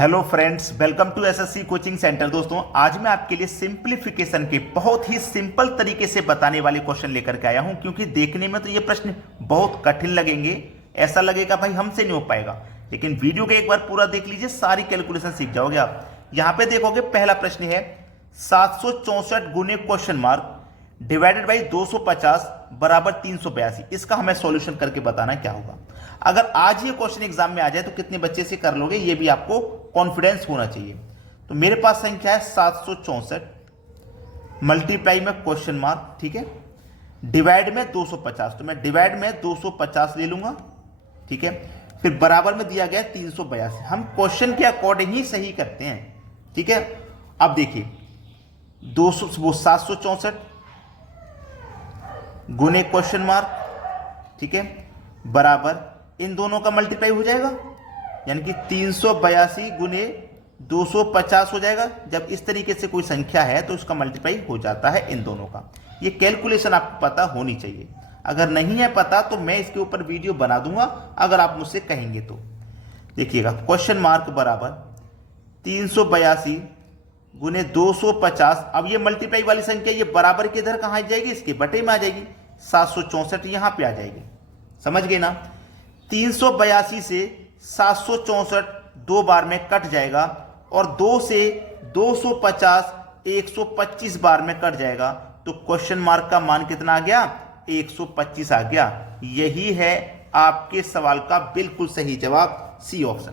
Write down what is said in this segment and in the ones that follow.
Hello friends, welcome to SSC coaching centre. दोस्तों, आज मैं आपके लिए सिंपलीफिकेशन के बहुत ही सिंपल तरीके से बताने वाले क्वेश्चन लेकर के आया हूं, क्योंकि देखने में तो ये प्रश्न बहुत कठिन लगेंगे। ऐसा लगेगा भाई हमसे नहीं हो पाएगा, लेकिन वीडियो के एक बार पूरा देख लीजिए, सारी कैलकुलेशन सीख जाओगे आप। यहां पे देखोगे पहला प्रश्न है 764 गुने क्वेश्चन मार्क डिवाइडेड बाई 250 बराबर 382। इसका हमें सॉल्यूशन करके बताना क्या होगा। अगर आज ये क्वेश्चन एग्जाम में आ जाए तो कितने बच्चे से कर लोगे, ये भी आपको कॉन्फिडेंस होना चाहिए। तो मेरे पास संख्या है 764 मल्टीप्लाई में क्वेश्चन मार्क, ठीक है, डिवाइड में 250। तो मैं डिवाइड में 250 ले लूंगा, ठीक है। फिर बराबर में दिया गया 382। हम क्वेश्चन के अकॉर्डिंग ही सही करते हैं, ठीक है। अब देखिए 764 गुने क्वेश्चन मार्क, ठीक है, बराबर इन दोनों का मल्टीप्लाई हो जाएगा, यानी कि 382 गुने 250 हो जाएगा। जब इस तरीके से कोई संख्या है तो उसका मल्टीप्लाई हो जाता है इन दोनों का। ये कैलकुलेशन आपको पता होनी चाहिए। अगर नहीं है पता तो मैं इसके ऊपर वीडियो बना दूंगा, अगर आप मुझसे कहेंगे तो। देखिएगा क्वेश्चन मार्क बराबर 382 गुने 250। अब ये मल्टीप्लाई वाली संख्या ये बराबर के इधर कहां जाएगी, इसके बटे में आ जाएगी। 764 यहां पे आ जाएगी, समझ गए ना। 382 से 764 दो बार में कट जाएगा, और 2 से 250 125 बार में कट जाएगा। तो क्वेश्चन मार्क का मान कितना आ गया, 125 आ गया। यही है आपके सवाल का बिल्कुल सही जवाब, सी ऑप्शन।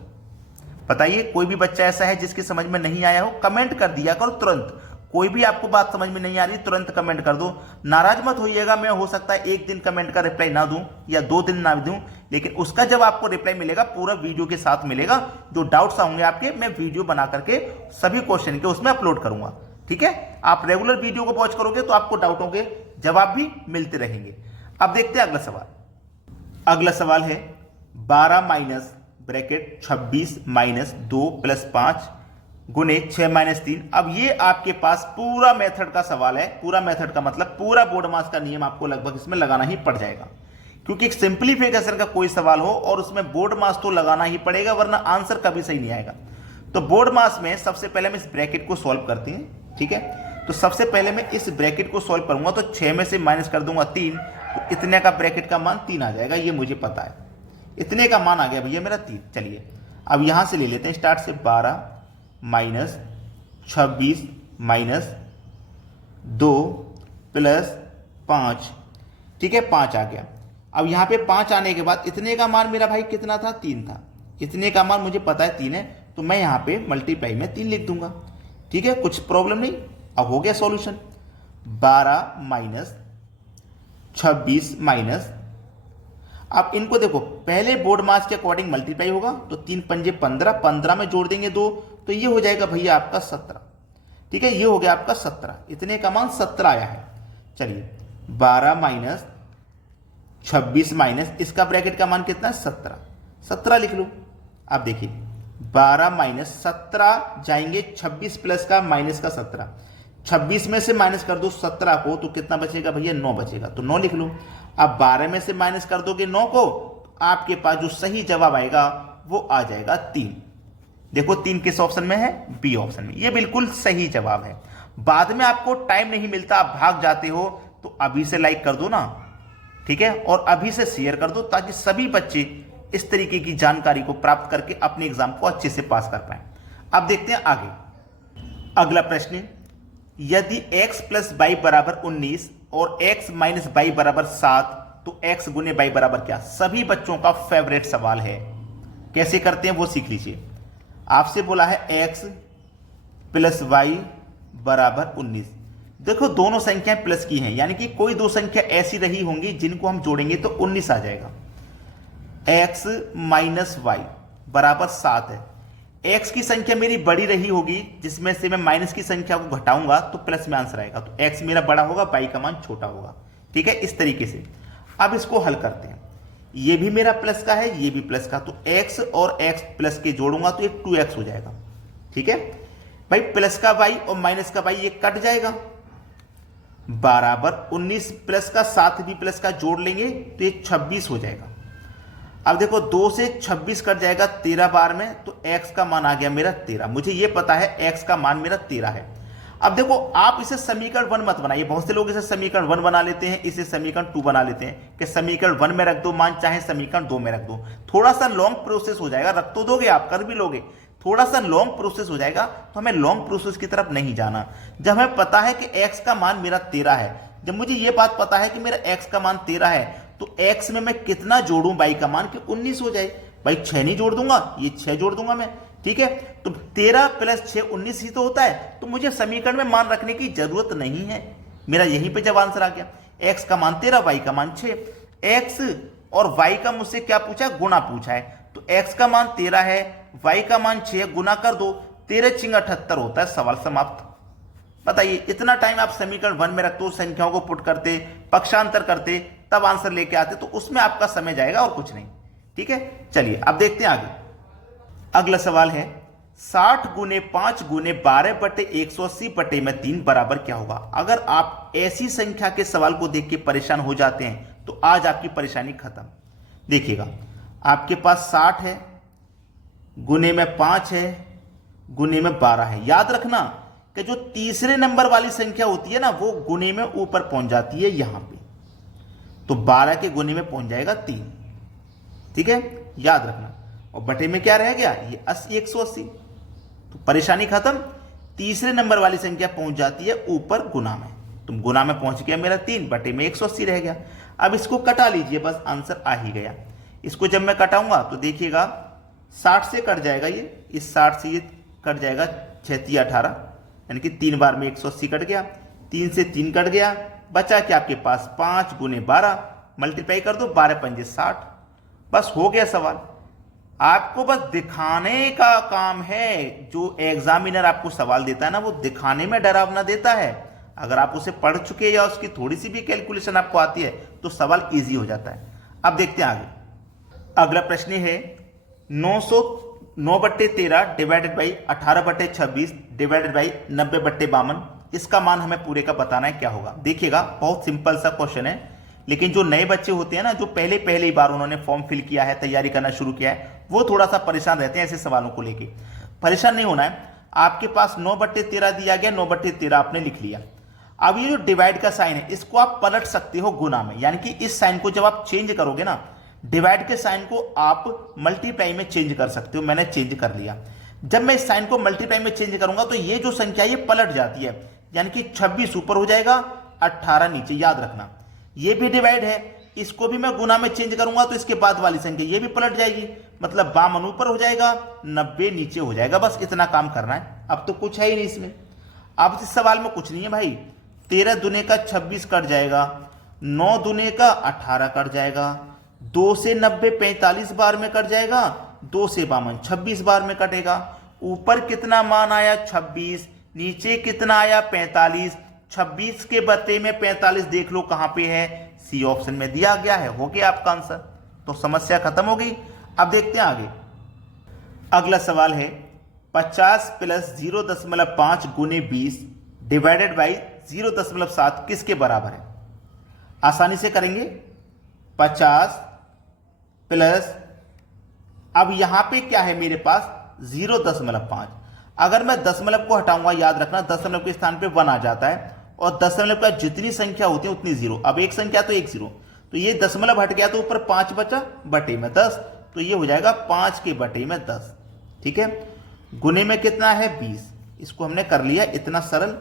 बताइए कोई भी बच्चा ऐसा है जिसके समझ में नहीं आया हो, कमेंट कर दिया करो तुरंत। कोई भी आपको बात समझ में नहीं आ रही तुरंत कमेंट कर दो। नाराज मत होइएगा, मैं हो सकता है एक दिन कमेंट का रिप्लाई ना दूं या 2 दिन ना दूं, लेकिन उसका जब आपको रिप्लाई मिलेगा पूरा वीडियो के साथ मिलेगा। जो डाउट्स होंगे आपके मैं वीडियो बना करके सभी क्वेश्चन के उसमें अपलोड करूंगा, ठीक है। आप रेगुलर वीडियो को वॉच करोगे तो आपको डाउटों के जवाब भी मिलते रहेंगे। अब देखते हैं अगला सवाल। अगला सवाल है 12 माइनस ब्रैकेट 26 माइनस 2 प्लस 5 गुने 6 माइनस 3। अब ये आपके पास पूरा मेथड का सवाल है। पूरा मेथड का मतलब पूरा बोर्ड मास का नियम आपको लगभग इसमें लगाना ही पड़ जाएगा, क्योंकि एक सिंपलीफिकेशन का कोई सवाल हो और उसमें बोर्ड मास तो लगाना ही पड़ेगा, वरना आंसर कभी सही नहीं आएगा। तो बोर्ड मास में सबसे पहले हम इस ब्रैकेट को सॉल्व करते हैं, ठीक है। तो सबसे पहले मैं इस ब्रैकेट को सॉल्व करूंगा, तो 6 में से माइनस कर दूंगा 3, तो इतने का ब्रैकेट का मान 3 आ जाएगा, ये मुझे पता है। इतने का मान आ गया भैया मेरा 3। चलिए अब यहां से ले लेते हैं स्टार्ट से। 12 माइनस 26 माइनस 2 प्लस 5, ठीक है, 5 आ गया। अब यहां पे 5 आने के बाद इतने का मान मेरा भाई कितना था, 3 था। इतने का मान मुझे पता है 3 है, तो मैं यहां पे मल्टीप्लाई में 3 लिख दूंगा, ठीक है, कुछ प्रॉब्लम नहीं। अब हो गया सॉल्यूशन। 12 माइनस 26 माइनस, अब इनको देखो पहले बोर्ड मास के अकॉर्डिंग मल्टीप्लाई होगा, तो 3 पंजे 15, 15 में जोड़ देंगे 2, तो ये हो जाएगा भैया आपका 17, ठीक है। ये हो गया आपका 17, इतने का मान 17 आया है। चलिए 12 माइनस 26 माइनस इसका ब्रैकेट का मान कितना है, 17, 17 लिख लो। अब देखिए 12 माइनस 17 जाएंगे 26 प्लस का माइनस का 17, 26 में से माइनस कर दो 17 को, तो कितना बचेगा भैया, 9 बचेगा, तो 9 लिख लो। अब 12 में से माइनस कर दोगे 9 को, आपके पास जो सही जवाब आएगा वो आ जाएगा 3। देखो 3 किस ऑप्शन में है, बी ऑप्शन में। ये बिल्कुल सही जवाब है। बाद में आपको टाइम नहीं मिलता, आप भाग जाते हो, तो अभी से लाइक कर दो ना, ठीक है, और अभी से शेयर कर दो, ताकि सभी बच्चे इस तरीके की जानकारी को प्राप्त करके अपने एग्जाम को अच्छे से पास कर पाए। अब देखते हैं आगे अगला प्रश्न। यदि x प्लस बाई बराबर 19 और x माइनस बाई बराबर 7, तो x गुने बाई बराबर क्या। सभी बच्चों का फेवरेट सवाल है, कैसे करते हैं वो सीख लीजिए। आपसे बोला है x प्लस वाई बराबर 19। देखो दोनों संख्याएं प्लस की हैं, यानी कि कोई दो संख्या ऐसी रही होंगी जिनको हम जोड़ेंगे तो 19 आ जाएगा। x माइनस वाई बराबर 7 है। x की संख्या मेरी बड़ी रही होगी, जिसमें से मैं माइनस की संख्या को घटाऊंगा तो प्लस में आंसर आएगा, तो x मेरा बड़ा होगा, y का मान छोटा होगा, ठीक है, इस तरीके से। अब इसको हल करते हैं। ये भी मेरा प्लस का है, ये भी प्लस का, तो x और x प्लस के जोड़ूंगा तो ये 2x हो जाएगा, ठीक है भाई। प्लस का y और माइनस का y ये कट जाएगा, बराबर 19 प्लस का 7 भी प्लस का जोड़ लेंगे तो ये 26 हो जाएगा। अब देखो 2 से 26 कट जाएगा 13 बार में, तो x का मान आ गया मेरा 13। मुझे ये पता है x का मान मेरा 13 है। अब देखो आप इसे समीकरण 1 मत बनाइए, बहुत से लोग इसे समीकरण 1 बना लेते हैं, इसे समीकरण 2 बना लेते हैं कि समीकरण 1 में रख दो मान, चाहे समीकरण 2 में रख दो। थोड़ा सा लॉन्ग प्रोसेस हो जाएगा, रख तो दोगे आप, कर भी लोगे, थोड़ा सा लॉन्ग प्रोसेस हो जाएगा, तो हमें लॉन्ग प्रोसेस की तरफ नहीं जाना। जब हमें पता है कि x का मान मेरा 13 है, जब मुझे यह बात पता है कि मेरा x का मान 13 है, तो x में मैं कितना जोड़ूं y का मान कि 19 हो जाए। भाई 6 नहीं जोड़ दूंगा, ये 6 जोड़ दूंगा मैं, ठीक है। तो 13 प्लस 6 19 ही तो होता है, तो मुझे समीकरण में मान रखने की जरूरत नहीं है। मेरा यहीं पे जब आंसर आ गया, x का मान 13, y का मान 6। x और y का मुझसे क्या पूछा, गुणा पूछा है, तो x का मान 13 है, y का मान 6, गुना कर दो, 13 छिंग 78 होता है, सवाल समाप्त। बताइए, इतना टाइम आप समीकरण 1 में रखते हो, संख्याओं को पुट करते, पक्षांतर करते, तब आंसर लेके आते, तो उसमें आपका समय जाएगा और कुछ नहीं, ठीक है। चलिए अब देखते हैं आगे। अगला सवाल है 60 गुने 5 गुने 12 बटे 180 बटे में 3 बराबर क्या होगा। अगर आप ऐसी संख्या के सवाल को देख के परेशान हो जाते हैं तो आज आपकी परेशानी खत्म। देखिएगा, आपके पास 60 है, गुने में 5 है, गुने में 12 है। याद रखना कि जो तीसरे नंबर वाली संख्या होती है ना, वो गुने में ऊपर पहुंच जाती है यहां पे, तो 12 के गुने में पहुंच जाएगा 3, ठीक है, याद रखना। और बटे में क्या रह गया, ये 80 180, तो परेशानी खत्म। तीसरे नंबर वाली संख्या पहुंच जाती है ऊपर गुना में, तुम गुना में पहुंच गया मेरा 3, बटे में 180 रह गया। अब इसको कटा लीजिए, बस आंसर आ ही गया। इसको जब मैं कटाऊंगा तो देखिएगा 60 से कट जाएगा ये, इस 60 से ये कट जाएगा 6 18, यानी कि 3 बार में 180 कट गया, 3 से 3 कट गया, बचा क्या आपके पास 5 गुने 12, मल्टीप्लाई कर दो, 12 पंजे 60, बस हो गया सवाल। आपको बस दिखाने का काम है। जो एग्जामिनर आपको सवाल देता है ना, वो दिखाने में डरावना देता है। अगर आप उसे पढ़ चुके या उसकी थोड़ी सी भी कैलकुलेशन आपको आती है तो सवाल इजी हो जाता है। अब देखते हैं आगे। अगला प्रश्न है 909 बट्टे 13 डिवाइडेड बाई 18 बट्टे 26 डिवाइडेड बाई 90 बट्टे 52, इसका मान हमें पूरे का बताना है, क्या होगा। देखिएगा, बहुत सिंपल सा क्वेश्चन है, लेकिन जो नए बच्चे होते हैं ना, जो पहली बार उन्होंने फॉर्म फिल किया है, तैयारी करना शुरू किया है, वो थोड़ा सा परेशान रहते हैं ऐसे सवालों को लेके। परेशान नहीं होना है। आपके पास 9 बट्टे 13 दिया गया, 9 बट्टे 13 आपने लिख लिया। अब ये जो डिवाइड का साइन है, इसको आप पलट सकते हो गुना में, यानी कि इस साइन को जब आप चेंज करोगे ना, डिवाइड के साइन को आप मल्टीप्लाई में चेंज कर सकते हो। मैंने चेंज कर लिया। जब मैं इस साइन को मल्टीप्लाई में चेंज करूंगा तो ये जो संख्या ये पलट जाती है, यानी कि 26 ऊपर हो जाएगा, 18 नीचे। याद रखना, ये भी डिवाइड है, इसको भी मैं गुना में चेंज करूंगा तो इसके बाद वाली संख्या ये भी पलट जाएगी, मतलब 52 ऊपर हो जाएगा, 90 नीचे हो जाएगा। बस इतना काम करना है। अब तो कुछ है ही नहीं इसमें, अब इस सवाल में कुछ नहीं है भाई। 13 दुने का 26 कट जाएगा, 9 दुने का 18 कट जाएगा, 2 से 90 45 बार में कट जाएगा, 2 से 52 26 बार में कटेगा। ऊपर कितना मान आया 26, नीचे कितना आया 45, 26 के बदले में 45 देख लो कहां पे है, सी ऑप्शन में दिया गया है। हो गया आपका आंसर, तो समस्या खत्म हो गई। अब देखते हैं आगे। अगला सवाल है 50 प्लस 0.5 गुने 20 डिवाइडेड बाई 0.7 किसके बराबर है। आसानी से करेंगे। 50 प्लस, अब यहां पे क्या है मेरे पास 0.5, अगर मैं दशमलव को हटाऊंगा, याद रखना दशमलव के स्थान पे 1 आ जाता है, और दशमलव का जितनी संख्या होती है उतनी जीरो। अब एक संख्या तो एक जीरो, तो ये दशमलव हट गया तो ऊपर 5 बचा, बटे में 10, तो ये हो जाएगा 5 के बटे में 10, ठीक है। गुने में कितना है 20, इसको हमने कर लिया, इतना सरल।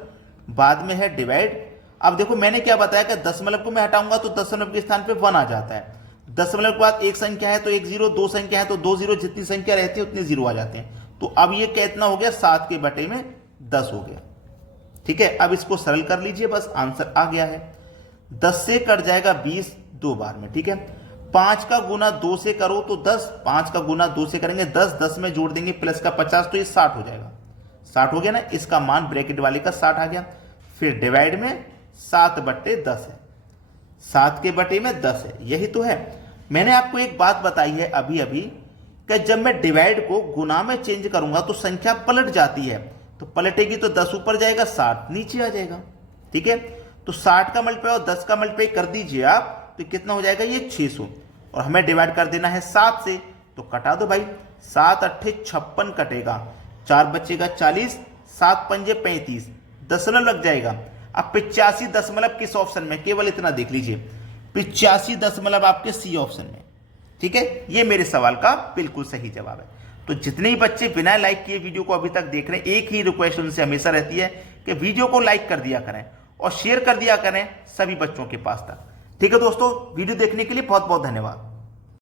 बाद में है डिवाइड। अब देखो मैंने क्या बताया कि दशमलव को मैं हटाऊंगा तो दशमलव के स्थान पे 1 आ जाता है, दशमलव के बाद एक संख्या है तो एक जीरो, दो संख्या है तो 2 जीरो, जितनी संख्या रहती है उतने जीरो आ जाते हैं। तो अब ये कितना हो गया 7 के बटे में 10 हो गया, ठीक है। अब इसको सरल कर लीजिए, बस आंसर आ गया है। 10 से कट जाएगा 20 2 बार में, ठीक है। 5 का गुना 2 से करो तो 10, 5 का गुना 2 से करेंगे 10, 10 में जोड़ देंगे प्लस का 50 तो ये 60 हो जाएगा। 60 हो गया ना, इसका मान ब्रैकेट वाले का 60 आ गया। फिर डिवाइड में 7 बट्टे 10 है, 7 के बटे में 10 है, यही तो है। मैंने आपको एक बात बताई है अभी अभी कि जब मैं डिवाइड को गुना में चेंज करूंगा तो संख्या पलट जाती है, तो पलटेगी तो 10 ऊपर जाएगा, 60 नीचे आ जाएगा, ठीक है। तो 60 का मल्टीप्लाई और 10 का मल्टीप्लाई कर दीजिए आप, तो कितना हो जाएगा ये 600। और हमें डिवाइड कर देना है 7 से, तो कटा दो भाई, 7 अट्ठे 56 कटेगा, 4 बचेगा 40, 7 पंजे 35, दशमलव लग जाएगा। अब 85 दशमलव किस ऑप्शन में, केवल इतना देख लीजिए, 85 दशमलव आपके सी ऑप्शन में। ठीक है, ये मेरे सवाल का बिल्कुल सही जवाब है। तो जितने ही बच्चे बिना लाइक किए वीडियो को अभी तक देख रहे हैं, एक ही रिक्वेस्ट उनसे हमेशा रहती है कि वीडियो को लाइक कर दिया करें और शेयर कर दिया करें सभी बच्चों के पास तक। ठीक है दोस्तों, वीडियो देखने के लिए बहुत बहुत धन्यवाद।